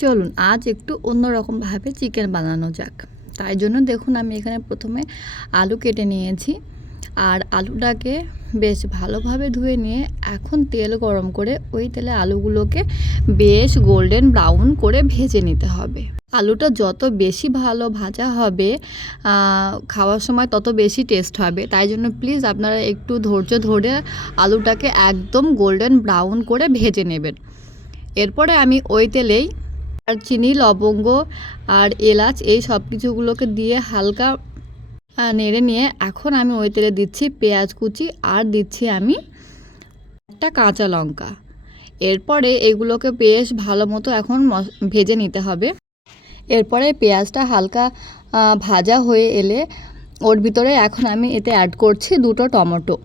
চলুন আজ একটু অন্যরকমভাবে চিকেন বানানো যাক। তাই জন্য দেখুন আমি এখানে প্রথমে আলু কেটে নিয়েছি, আর আলুটাকে বেশ ভালোভাবে ধুয়ে নিয়ে এখন তেল গরম করে ওই তেলে আলুগুলোকে বেশ গোল্ডেন ব্রাউন করে ভেজে নিতে হবে। আলুটা যত বেশি ভালো ভাজা হবে খাওয়ার সময় তত বেশি টেস্ট হবে। তাই জন্য প্লিজ আপনারা একটু ধৈর্য ধরে আলুটাকে একদম গোল্ডেন ব্রাউন করে ভেজে নেবেন। এরপরে আমি ওই তেলেই চিনি, লবঙ্গ আর এলাচ এই সব কিছুগুলোকে দিয়ে হালকা নেড়ে নিয়ে এখন আমি ওই তেলে দিচ্ছি পেঁয়াজ কুচি আর দিচ্ছি আমি একটা কাঁচা লঙ্কা। এরপরে এগুলোকে বেশ ভালো মতো এখন ভেজে নিতে হবে। এরপরে পেঁয়াজটা হালকা ভাজা হয়ে এলে ওর ভিতরে এখন আমি এতে অ্যাড করছি 2টো টমেটো।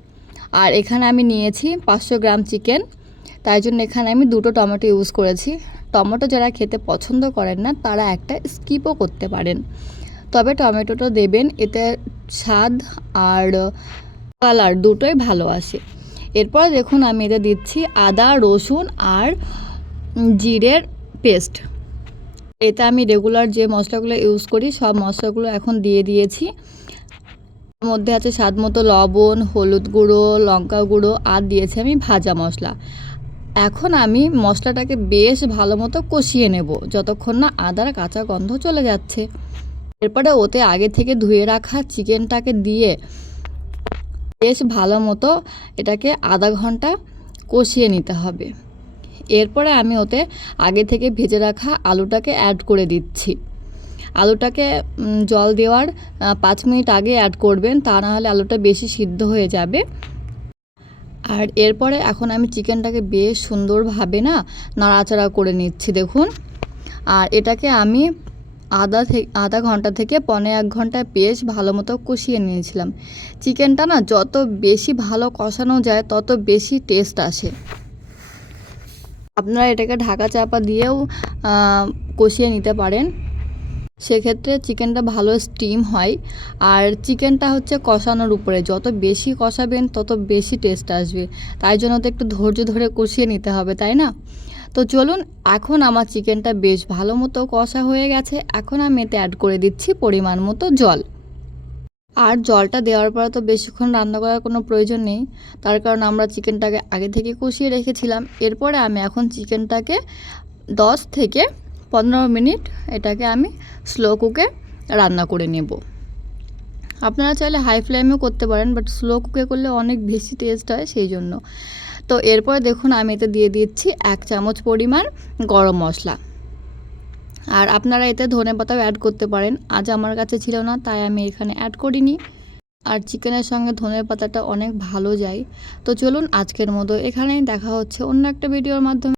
আর এখানে আমি নিয়েছি 500 গ্রাম চিকেন, তাই জন্য এখানে আমি 2টো টমেটো ইউজ করেছি। টমেটো যারা খেতে পছন্দ করেন না তারা একটা স্কিপও করতে পারেন, তবে টমেটোটা দেবেন, এতে স্বাদ আর কালার দুটোই ভালো আসে। এরপর দেখুন আমি এতে দিচ্ছি আদা, রসুন আর জিরের পেস্ট। এতে আমি রেগুলার যে মশলাগুলো ইউজ করি সব মশলাগুলো এখন দিয়ে দিয়েছি। এর মধ্যে আছে স্বাদ মতো লবণ, হলুদ গুঁড়ো, লঙ্কা গুঁড়ো আর দিয়েছি আমি ভাজা মশলা। এখন আমি মশলাটাকে বেশ ভালো মতো কষিয়ে নেব যতক্ষণ না আদার কাঁচা গন্ধ চলে যাচ্ছে। এরপরে ওতে আগে থেকে ধুয়ে রাখা চিকেনটাকে দিয়ে বেশ ভালো মতো এটাকে আধা ঘন্টা কষিয়ে নিতে হবে। এরপরে আমি ওতে আগে থেকে ভেজে রাখা আলুটাকে অ্যাড করে দিচ্ছি। আলুটাকে জল দেওয়ার 5 মিনিট আগে অ্যাড করবেন, তা না হলে আলুটা বেশি সিদ্ধ হয়ে যাবে। আর এরপরে এখন আমি চিকেনটাকে বেশ সুন্দরভাবে নাড়াচাড়া করে নিচ্ছি দেখুন। আর এটাকে আমি আধা ঘন্টা থেকে 1.25 ঘন্টা বেশ ভালো মতো কষিয়ে নিয়েছিলাম। চিকেনটা যত বেশি ভালো কষানো যায় তত বেশি টেস্ট আসে। আপনারা এটাকে ঢাকা চাপা দিয়েও কষিয়ে নিতে পারেন, সেক্ষেত্রে চিকেনটা ভালো স্টিম হয়। আর চিকেনটা হচ্ছে কষানোর উপরে, যত বেশি কষাবেন তত বেশি টেস্ট আসবে। তাই জন্য তো একটু ধৈর্য ধরে কষিয়ে নিতে হবে, তাই না? তো চলুন, এখন আমার চিকেনটা বেশ ভালো মতো কষা হয়ে গেছে। এখন আমি এতে অ্যাড করে দিচ্ছি পরিমাণ মতো জল। আর জলটা দেওয়ার পরে তো বেশিক্ষণ রান্না করার কোনো প্রয়োজন নেই, তার কারণ আমরা চিকেনটাকে আগে থেকে কষিয়ে রেখেছিলাম। এরপরে আমি এখন চিকেনটাকে 10 থেকে 15 মিনিট এটাকে আমি স্লো কুকে রান্না করে নেব। আপনারা চাইলে হাই ফ্লেমেও করতে পারেন, বাট স্লো কুকে করলে অনেক বেশি টেস্ট হয় সেই জন্য। তো এরপরে দেখুন আমি এতে দিয়ে দিচ্ছি 1 চামচ পরিমাণ গরম মশলা। আর আপনারা এতে ধনেপাতাও অ্যাড করতে পারেন, আজ আমার কাছে ছিল না তাই আমি এখানে অ্যাড করিনি। আর চিকেনের সঙ্গে ধনেপাতাটা অনেক ভালো যায়। তো চলুন আজকের মতো এখানেই, দেখা হচ্ছে অন্য একটা ভিডিওর মাধ্যমে।